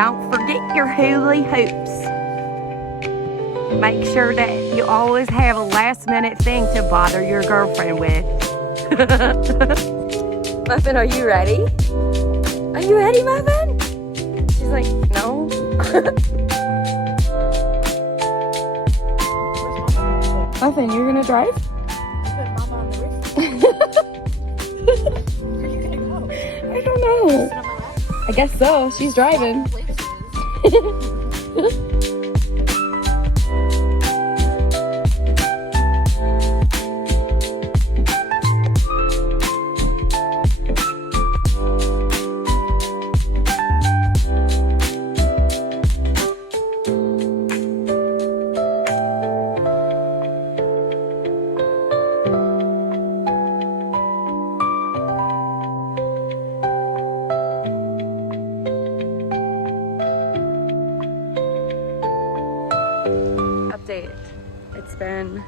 don't forget your hula hoops. Make sure that you always have a last minute thing to bother your girlfriend with. Muffin, are you ready? Are you ready, Muffin? She's like, no. Muffin, you're gonna drive? Put Mama on the wrist. Where are you gonna go? I don't know. Sit on my lap? I guess so. She's driving. It's been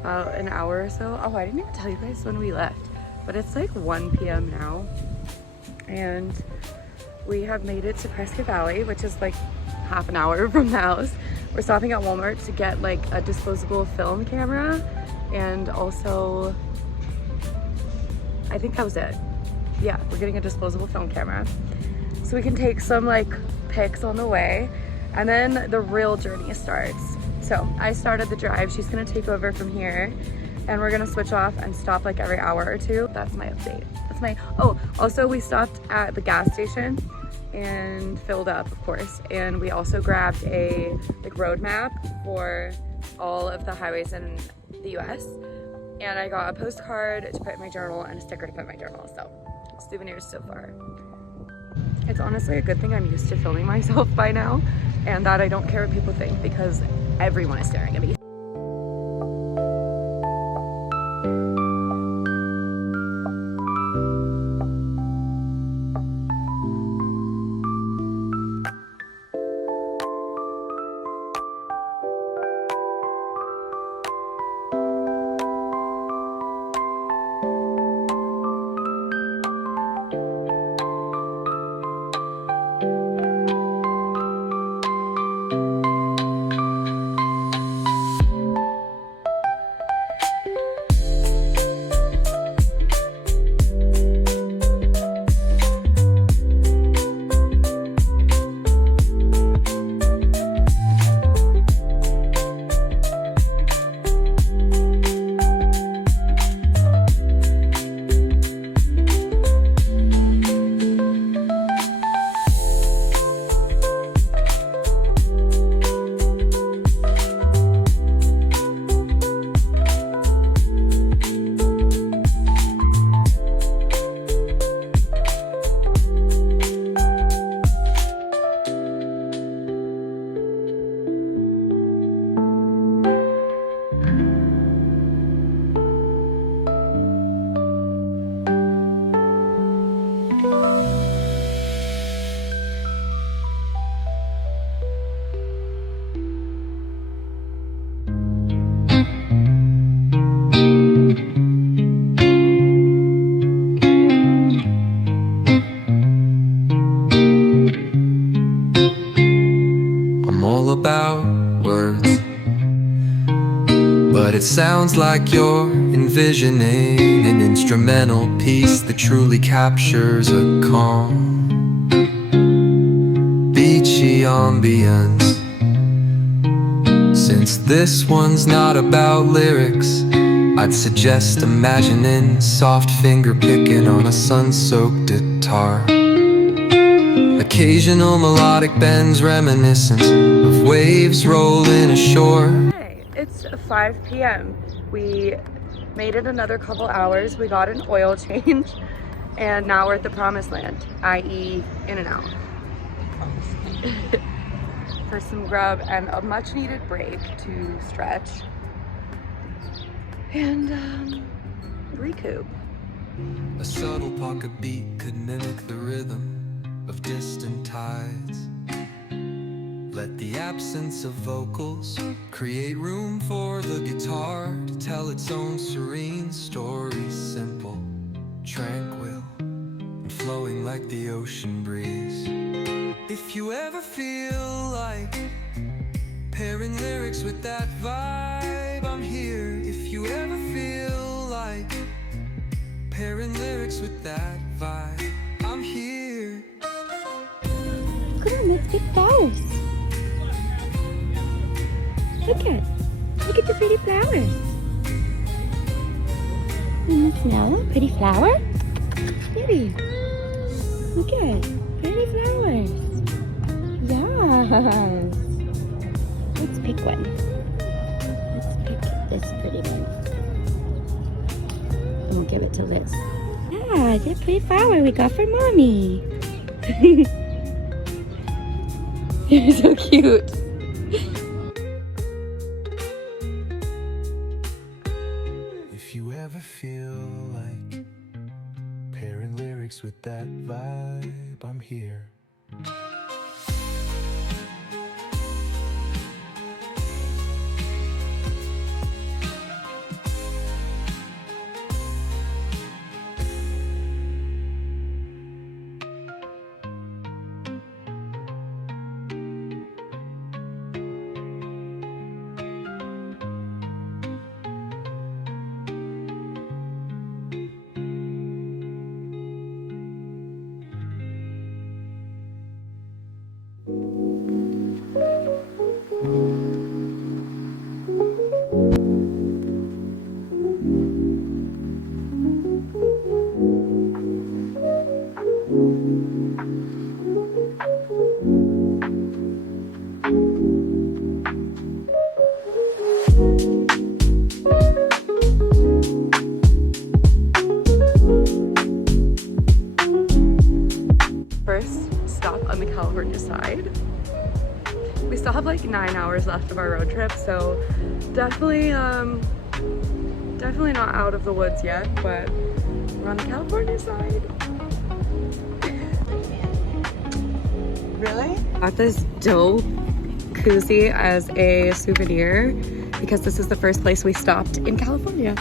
about an hour or so. Oh, I didn't even tell you guys when we left, but it's like 1 p.m. now, and we have made it to Prescott Valley, which is like half an hour from the house. We're stopping at Walmart to get like a disposable film camera, and also I think that was it. Yeah, we're getting a disposable film camera so we can take some like pics on the way, and then the real journey starts. So I started the drive, she's gonna take over from here, and we're gonna switch off and stop like every hour or two. That's my update. That's my, oh, also we stopped at the gas station and filled up, of course, and we also grabbed a like road map for all of the highways in the US, and I got a postcard to put in my journal and a sticker to put in my journal. So souvenirs so far. It's honestly a good thing I'm used to filming myself by now, and that I don't care what people think, because everyone is staring at me. About words, but it sounds like you're envisioning an instrumental piece that truly captures a calm, beachy ambience. Since this one's not about lyrics, I'd suggest imagining soft finger picking on a sun-soaked guitar. Occasional melodic bends reminiscent of waves rolling ashore. Hey, it's 5 p.m. We made it another couple hours. We got an oil change, and now we're at the promised land, i.e. In-N-Out. For some grub and a much needed break to stretch and recoup. A subtle pocket beat could mimic the rhythm of distant tides. Let the absence of vocals create room for the guitar to tell its own serene story, simple, tranquil, and flowing like the ocean breeze. If you ever feel like pairing lyrics with that vibe, I'm here. If you ever feel like pairing lyrics with that vibe, I'm here. Look at them, it's big flowers. Look at the pretty flowers. You smell a pretty flower? Baby, look at pretty flowers. Yes. Let's pick one. Let's pick this pretty one. And we'll give it to Liz. Yeah, the pretty flower we got for Mommy. You're so cute. If you ever feel like pairing lyrics with that vibe, I'm here. On the California side. We still have like 9 hours left of our road trip, so definitely not out of the woods yet, but we're on the California side. Really? Got this dope koozie as a souvenir because this is the first place we stopped in California.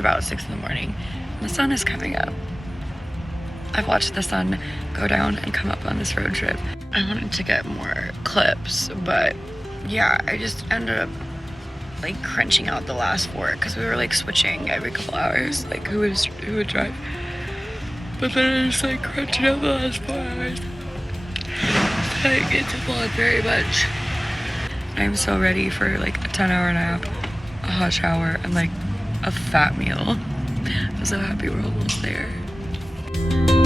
About 6 in the morning and the sun is coming up. I've watched the sun go down and come up on this road trip. I wanted to get more clips, but yeah, I just ended up like crunching out the last 4 because we were like switching every couple hours, like who would drive. But then I just like crunching out the last 4 hours. I get to vlog very much. I'm so ready for like a 10-hour nap, a hot shower, and like a fat meal. I'm so happy we're almost there.